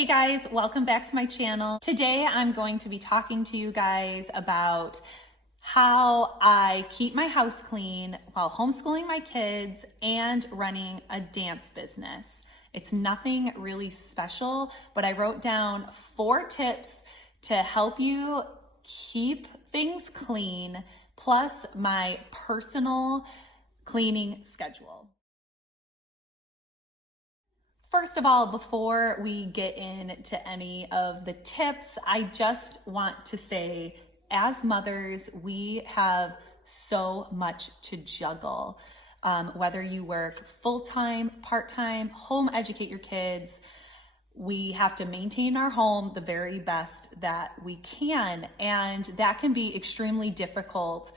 Hey guys, welcome back to my channel. Today I'm going to be talking to you guys about how I keep my house clean while homeschooling my kids and running a dance business. It's nothing really special, but I wrote down 4 tips to help you keep things clean, plus my personal cleaning schedule. First of all, before we get into any of the tips, I just want to say, as mothers, we have so much to juggle. Whether you work full-time, part-time, home educate your kids, we have to maintain our home the very best that we can. And that can be extremely difficult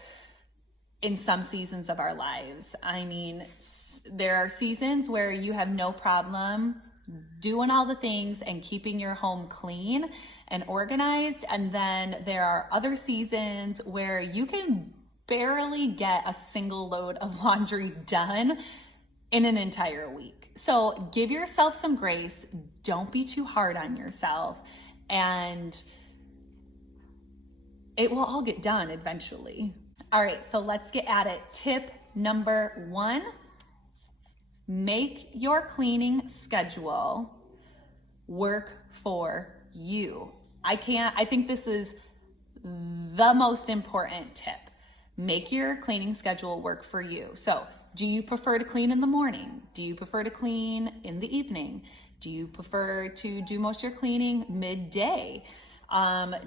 in some seasons of our lives. I mean, there are seasons where you have no problem doing all the things and keeping your home clean and organized. And then there are other seasons where you can barely get a single load of laundry done in an entire week. So give yourself some grace. Don't be too hard on yourself. And it will all get done eventually. All right, so let's get at it. Tip number 1. Make your cleaning schedule work for you. I think this is the most important tip. Make your cleaning schedule work for you. So, do you prefer to clean in the morning? Do you prefer to clean in the evening? Do you prefer to do most of your cleaning midday?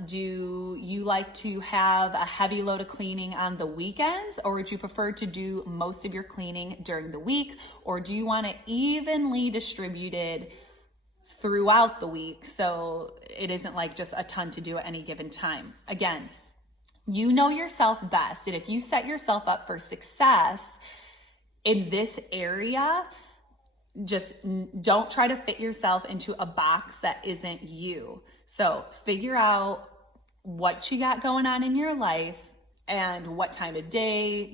Do you like to have a heavy load of cleaning on the weekends, or would you prefer to do most of your cleaning during the week, or do you want it evenly distributed throughout the week so it isn't like just a ton to do at any given time? Again, you know yourself best, and if you set yourself up for success in this area, just don't try to fit yourself into a box that isn't you. So figure out what you got going on in your life and what time of day,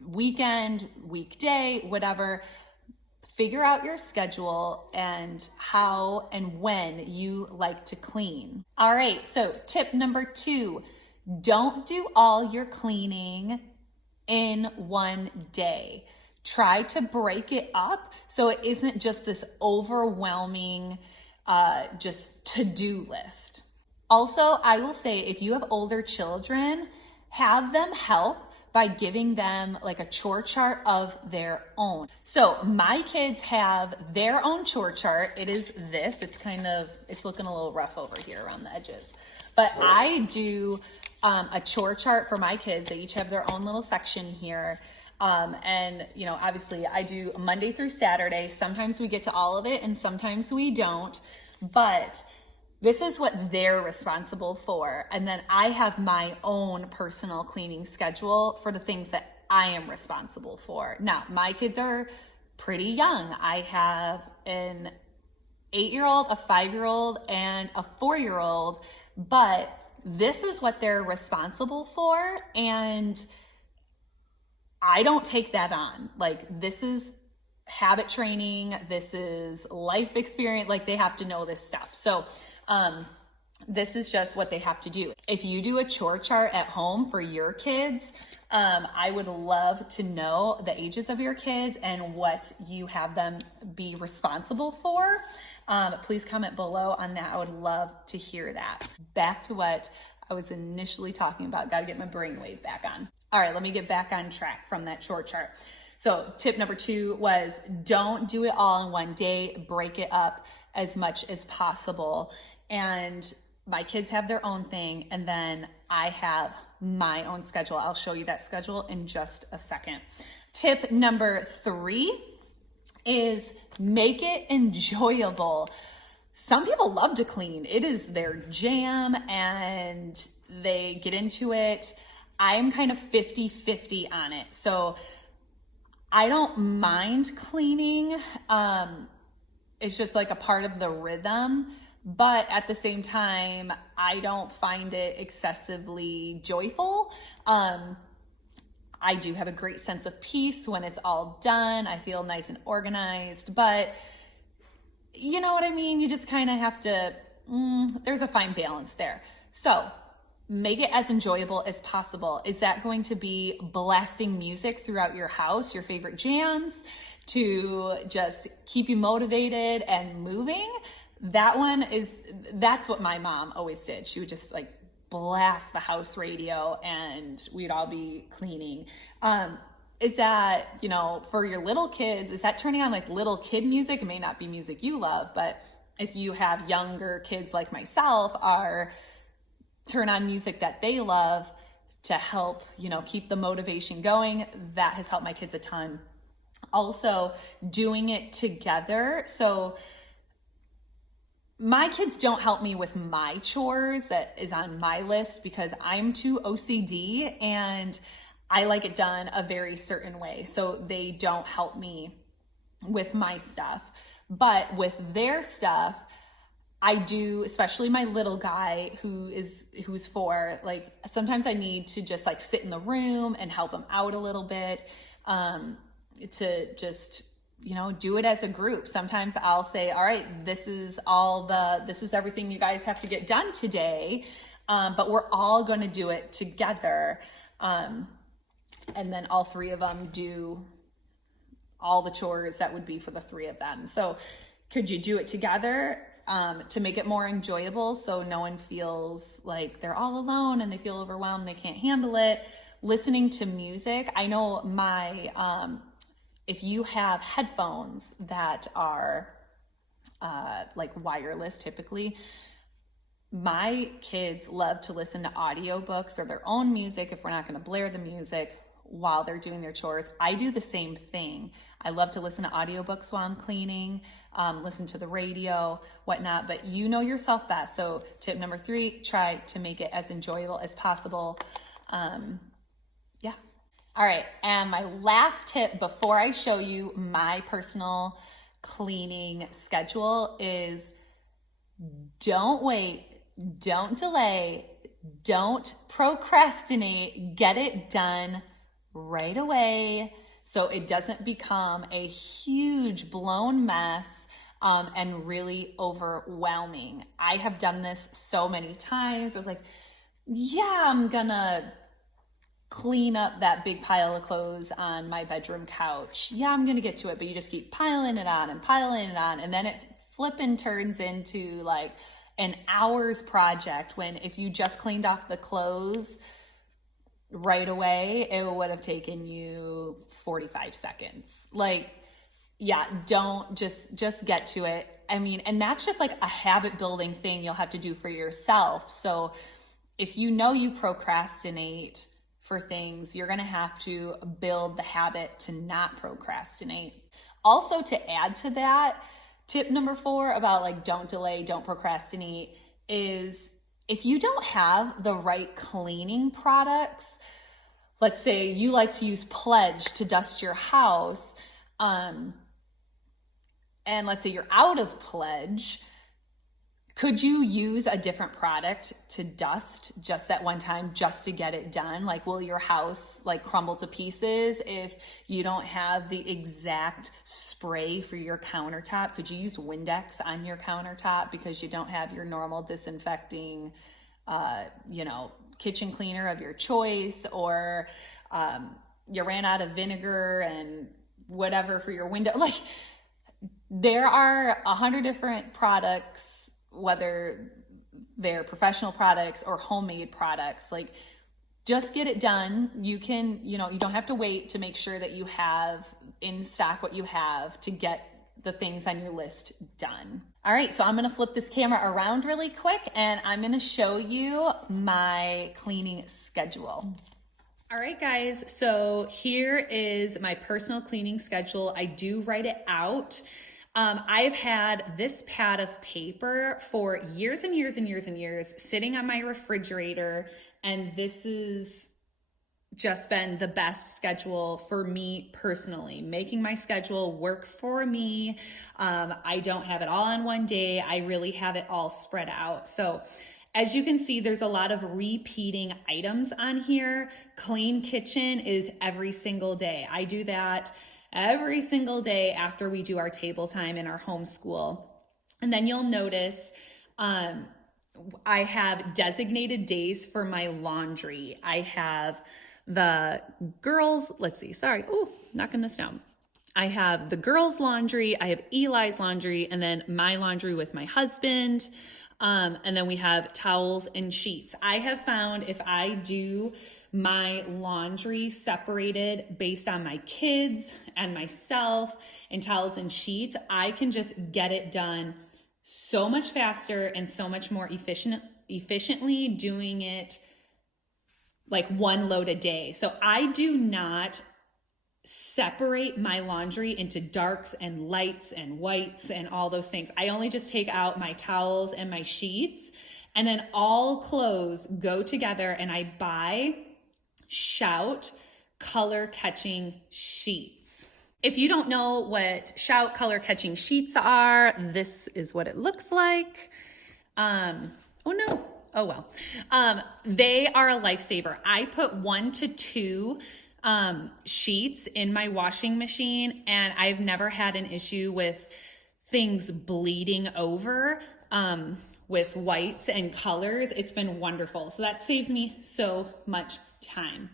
weekend, weekday, whatever. Figure out your schedule and how and when you like to clean. All right, so tip number 2, don't do all your cleaning in one day. Try to break it up so it isn't just this overwhelming just to-do list. Also, I will say, if you have older children, have them help by giving them like a chore chart of their own. So my kids have their own chore chart. It is this. It's looking a little rough over here around the edges. But I do a chore chart for my kids. They each have their own little section here. And obviously I do Monday through Saturday. Sometimes we get to all of it and sometimes we don't, but this is what they're responsible for. And then I have my own personal cleaning schedule for the things that I am responsible for. Now, my kids are pretty young. I have an 8-year-old, a 5-year-old, and a 4-year-old, but this is what they're responsible for. And I don't take that on. Like, this is habit training. This is life experience. Like, they have to know this stuff. So, this is just what they have to do. If you do a chore chart at home for your kids, I would love to know the ages of your kids and what you have them be responsible for. Please comment below on that. I would love to hear that. Back to what I was initially talking about. Got to get my brainwave back on. All right, let me get back on track from that chore chart. So tip number 2 was, don't do it all in one day. Break it up as much as possible. And my kids have their own thing, and then I have my own schedule. I'll show you that schedule in just a second. Tip number 3 is make it enjoyable. Some people love to clean. It is their jam and they get into it. I am kind of 50-50 on it. So I don't mind cleaning. It's just like a part of the rhythm. But at the same time, I don't find it excessively joyful. I do have a great sense of peace when it's all done. I feel nice and organized, but you know what I mean? You just kind of have to, there's a fine balance there. So make it as enjoyable as possible. Is that going to be blasting music throughout your house, your favorite jams, to just keep you motivated and moving? That's what my mom always did. She would just like blast the house radio and we'd all be cleaning. Is that, for your little kids, is that turning on like little kid music? It may not be music you love, but if you have younger kids like myself, turn on music that they love to help, keep the motivation going. That has helped my kids a ton. Also, doing it together. So my kids don't help me with my chores that is on my list because I'm too OCD and I like it done a very certain way. So they don't help me with my stuff. But with their stuff, I do, especially my little guy who's 4, like sometimes I need to just like sit in the room and help him out a little bit, to just, do it as a group. Sometimes I'll say, all right, this is everything you guys have to get done today. But we're all going to do it together. And then all 3 of them do all the chores that would be for the 3 of them. So could you do it together to make it more enjoyable so no one feels like they're all alone and they feel overwhelmed, they can't handle it? Listening to music. I know if you have headphones that are like wireless typically, my kids love to listen to audiobooks or their own music if we're not going to blare the music while they're doing their chores. I do the same thing. I love to listen to audiobooks while I'm cleaning, listen to the radio, whatnot, but you know yourself best. So tip number 3, try to make it as enjoyable as possible. Yeah. All right. And my last tip before I show you my personal cleaning schedule is don't wait, don't delay, don't procrastinate, get it done right away so it doesn't become a huge blown mess and really overwhelming. I have done this so many times. I was like, yeah, I'm gonna clean up that big pile of clothes on my bedroom couch. Yeah, I'm gonna get to it, but you just keep piling it on, and then it flippin' turns into like an hour's project when if you just cleaned off the clothes right away, it would have taken you 45 seconds. Like, yeah, don't just get to it. I mean, and that's just like a habit building thing you'll have to do for yourself. So if you know you procrastinate for things, you're going to have to build the habit to not procrastinate. Also, to add to that, tip number 4 about like don't delay, don't procrastinate is if you don't have the right cleaning products, let's say you like to use Pledge to dust your house, and let's say you're out of Pledge, could you use a different product to dust just that one time just to get it done? Like, will your house like crumble to pieces if you don't have the exact spray for your countertop? Could you use Windex on your countertop because you don't have your normal disinfecting, kitchen cleaner of your choice, or you ran out of vinegar and whatever for your window? Like, there are 100 different products, whether they're professional products or homemade products. Like, just get it done. You can, you don't have to wait to make sure that you have in stock what you have to get the things on your list done. All right, so I'm gonna flip this camera around really quick and I'm gonna show you my cleaning schedule. All right, guys, so here is my personal cleaning schedule. I do write it out. I've had this pad of paper for years and years and years and years sitting on my refrigerator, and this has just been the best schedule for me personally, making my schedule work for me. I don't have it all on one day. I really have it all spread out. So as you can see, there's a lot of repeating items on here. Clean kitchen is every single day. I do that every single day after we do our table time in our homeschool. And then you'll notice I have designated days for my laundry. I have the girls, let's see, sorry, knocking this down. I have the girls' laundry, I have Eli's laundry, and then my laundry with my husband. And then we have towels and sheets. I have found if I do my laundry separated based on my kids and myself and towels and sheets, I can just get it done so much faster and so much more efficiently doing it like one load a day. So I do not separate my laundry into darks and lights and whites and all those things. I only just take out my towels and my sheets, and then all clothes go together, and I buy Shout color catching sheets. If you don't know what Shout color catching sheets are, this is what it looks like. Oh no. Oh well. They are a lifesaver. I put 1 to 2 sheets in my washing machine, and I've never had an issue with things bleeding over with whites and colors. It's been wonderful. So that saves me so much time.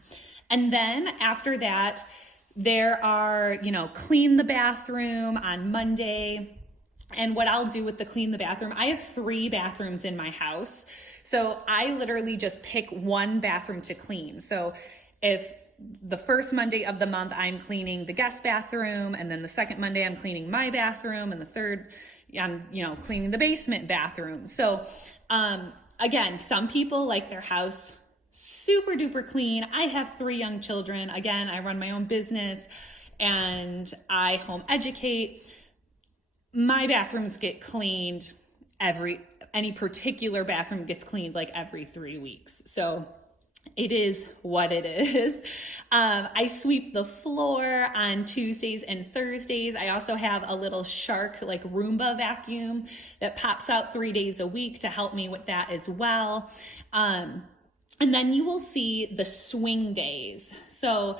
And then after that, there are, clean the bathroom on Monday. And what I'll do with the clean the bathroom, I have 3 bathrooms in my house. So I literally just pick one bathroom to clean. So if the first Monday of the month, I'm cleaning the guest bathroom, and then the second Monday I'm cleaning my bathroom, and the third I'm, cleaning the basement bathroom. So again, some people like their house super duper clean. I have 3 young children. Again, I run my own business and I home educate. My bathrooms get cleaned any particular bathroom gets cleaned like every 3 weeks. So it is what it is. I sweep the floor on Tuesdays and Thursdays. I also have a little Shark like Roomba vacuum that pops out 3 days a week to help me with that as well. And then you will see the swing days. So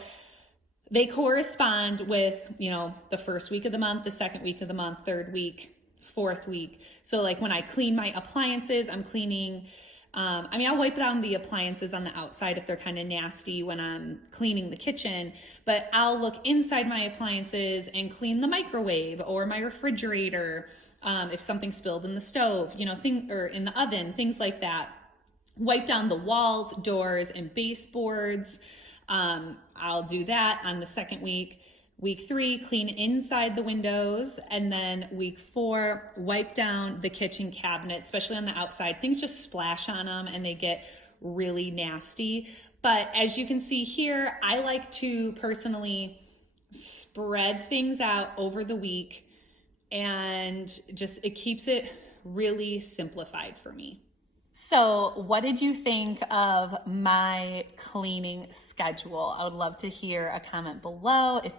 they correspond with, the first week of the month, the second week of the month, third week, fourth week. So like when I clean my appliances, I'm cleaning, I'll wipe down the appliances on the outside if they're kind of nasty when I'm cleaning the kitchen, but I'll look inside my appliances and clean the microwave or my refrigerator, if something spilled in the stove, or in the oven, things like that. Wipe down the walls, doors, and baseboards. I'll do that on the second week. Week 3, clean inside the windows. And then week 4, wipe down the kitchen cabinet, especially on the outside. Things just splash on them and they get really nasty. But as you can see here, I like to personally spread things out over the week, and it keeps it really simplified for me. So what did you think of my cleaning schedule? I would love to hear a comment below. If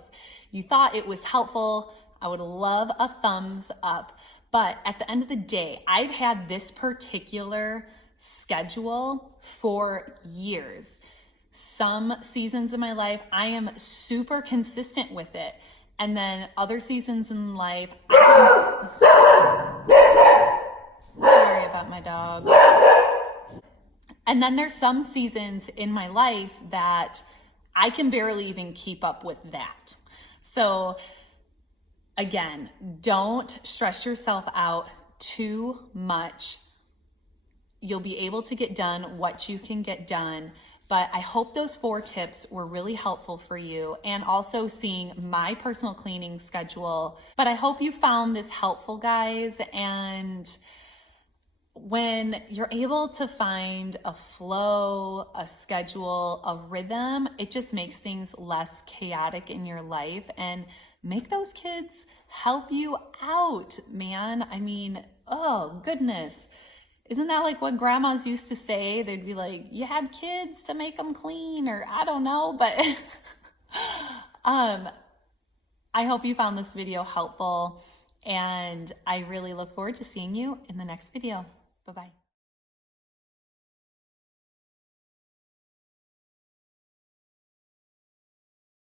you thought it was helpful, I would love a thumbs up. But at the end of the day, I've had this particular schedule for years. Some seasons in my life, I am super consistent with it. And then other seasons in life, sorry about my dog. And then there's some seasons in my life that I can barely even keep up with that. So again, don't stress yourself out too much. You'll be able to get done what you can get done. But I hope those 4 tips were really helpful for you, and also seeing my personal cleaning schedule. But I hope you found this helpful, guys. And when you're able to find a flow, a schedule, a rhythm, it just makes things less chaotic in your life, and make those kids help you out, man. Oh goodness. Isn't that like what grandmas used to say? They'd be like, you have kids to make them clean, or I don't know, but I hope you found this video helpful, and I really look forward to seeing you in the next video. Bye-bye.